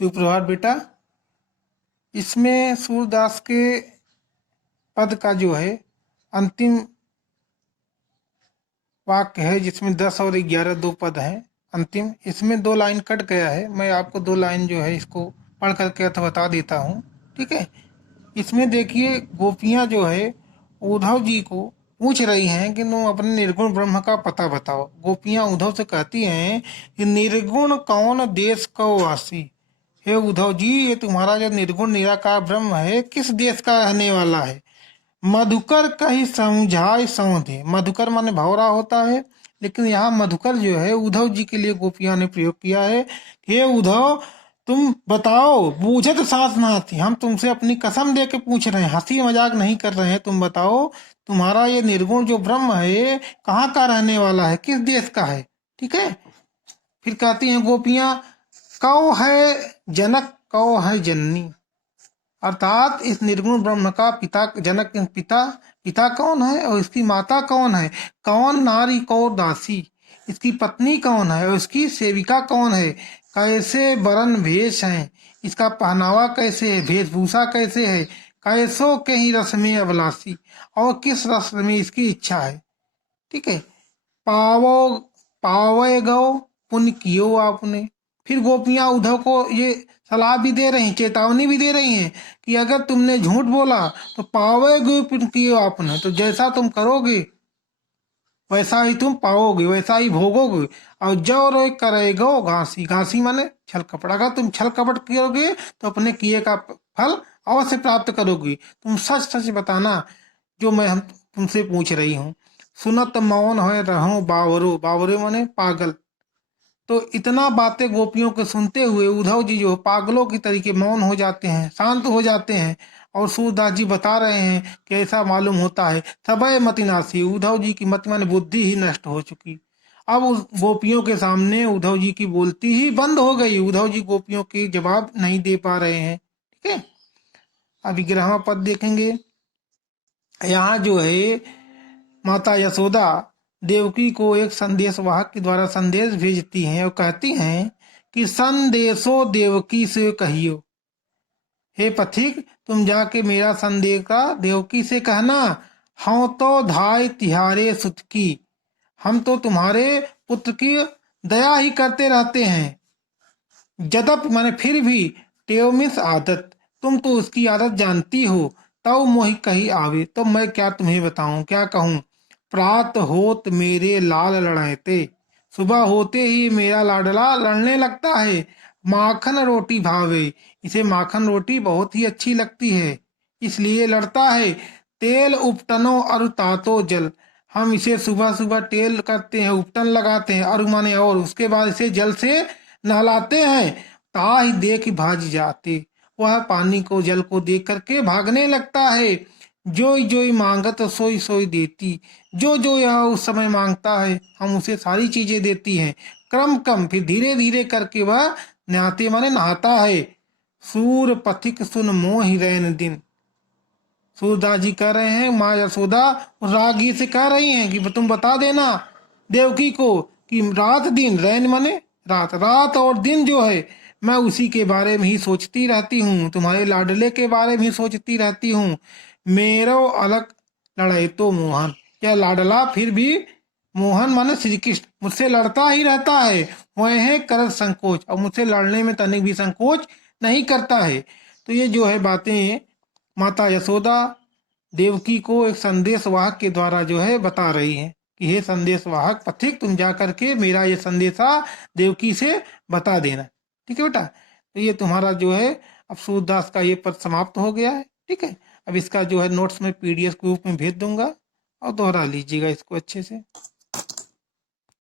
सुप्रभात बेटा। इसमें सूरदास के पद का जो है अंतिम वाक्य है, जिसमें 10 और 11 दो पद हैं अंतिम। इसमें 2 लाइन कट गया है, मैं आपको 2 लाइन जो है इसको पढ़ करके अर्थ बता देता हूँ। ठीक है। इसमें देखिए, गोपियां जो है उद्धव जी को पूछ रही हैं कि तुम अपने निर्गुण ब्रह्म का पता बताओ। गोपियां उद्धव से कहती हैं कि निर्गुण कौन देश को वासी। हे उद्धव जी, ये तुम्हारा जो निर्गुण निराकार ब्रह्म है किस देश का रहने वाला है। मधुकर कहीं समझाए समझे। मधुकर माने भौरा होता है, लेकिन यहाँ मधुकर जो है उद्धव जी के लिए गोपियां ने प्रयोग किया है। हे उद्धव, तुम बताओ, बूझत सास नाथी। हम तुमसे अपनी कसम दे के पूछ रहे हैं, हंसी मजाक नहीं कर रहे हैं। तुम बताओ, तुम्हारा ये निर्गुण जो ब्रह्म है कहाँ का रहने वाला है, किस देश का है। ठीक है। फिर कहती हैं गोपियां, कौ है जनक, कौ है जननी। अर्थात इस निर्गुण ब्रह्म का पिता जनक, पिता कौन है और इसकी माता कौन है। कौन नारी कौन दासी, इसकी पत्नी कौन है और इसकी सेविका कौन है। कैसे वरण भेष है, इसका पहनावा कैसे है, वेशभूषा कैसे है। कैसो के ही रस में अभिलाषी, और किस रस में इसकी इच्छा है। ठीक है। पावो पावे गो पुण्य कियो आपने। फिर गोपियां उद्धव को ये सलाह भी दे रही, चेतावनी भी दे रही हैं कि अगर तुमने झूठ बोला तो पाओगे पुण्य कियो आपने। तो जैसा तुम करोगे वैसा ही तुम पाओगे, वैसा ही भोगोगे। और जो रो करेगो घासी, घासी माने छल कपट। अगर तुम छल कपट करोगे तो अपने किए का फल अवश्य प्राप्त करोगे। तुम सच सच बताना जो मैं हम तुमसे पूछ रही हूँ। सुनत मौन है रहो बावरो, बावरो माने पागल। तो इतना बातें गोपियों के सुनते हुए उद्धव जी जो पागलों की तरीके मौन हो जाते हैं, शांत हो जाते हैं। और सूरदास जी बता रहे हैं कि ऐसा मालूम होता है सबय मतिनासी, उद्धव जी की मति माने बुद्धि ही नष्ट हो चुकी। अब उस गोपियों के सामने उद्धव जी की बोलती ही बंद हो गई। उद्धव जी गोपियों के जवाब नहीं दे पा रहे हैं। ठीक है। अभी 11वां पद देखेंगे। यहाँ जो है माता यशोदा देवकी को एक संदेश वाहक के द्वारा संदेश भेजती हैं और कहती हैं कि संदेशो देवकी से कहियो। हे पथिक, तुम जाके मेरा संदेश का देवकी से कहना। हाँ तो धाय तिहारे सुत की, हम तो तुम्हारे पुत्र की दया ही करते रहते हैं। जदप माने फिर भी, टेव मीन्स आदत, तुम तो उसकी आदत जानती हो। तब मोहि कही आवे, तो मैं क्या तुम्हें बताऊं, क्या कहूं। प्रात होत मेरे लाल लड़ाते, सुबह होते ही मेरा लाडला लड़ने लगता है। माखन रोटी भावे, इसे माखन रोटी बहुत ही अच्छी लगती है, इसलिए लड़ता है। तेल उपटनो और तातो जल, हम इसे सुबह सुबह तेल करते हैं, उपटन लगाते हैं, और माने और उसके बाद इसे जल से नहलाते हैं। ताही देख भाज जाते, वह पानी को जल को देख करके भागने लगता है। जोई जोई मांगत सोई सोई देती, जो जो यह उस समय मांगता है हम उसे सारी चीजें देती हैं। क्रम क्रम फिर धीरे धीरे करके वह नहाते माने नहाता है। सूर पथिक सुन मोहि रैन दिन, सूरदास जी कह रहे हैं माँ यशोदा उस रागी से कह रही हैं कि तुम बता देना देवकी को कि रात दिन, रैन माने रात, रात और दिन जो है मैं उसी के बारे में ही सोचती रहती हूँ, तुम्हारे लाडले के बारे में ही सोचती रहती हूँ। मेरो अलग लड़ाई तो मोहन, या लाडला फिर भी मोहन माने श्री कृष्ण मुझसे लड़ता ही रहता है। वह है कर संकोच, और मुझसे लड़ने में तनिक भी संकोच नहीं करता है। तो ये जो है बातें माता यशोदा देवकी को एक संदेश वाहक के द्वारा जो है बता रही है कि हे संदेश वाहक पथिक, तुम जा करके मेरा ये संदेशा देवकी से बता देना। ठीक है बेटा। तो ये तुम्हारा जो है अब सूरदास का ये पद समाप्त हो गया है। ठीक है। अब इसका जो है नोट्स में PDF के रूप में भेज दूंगा और दोहरा लीजिएगा इसको अच्छे से।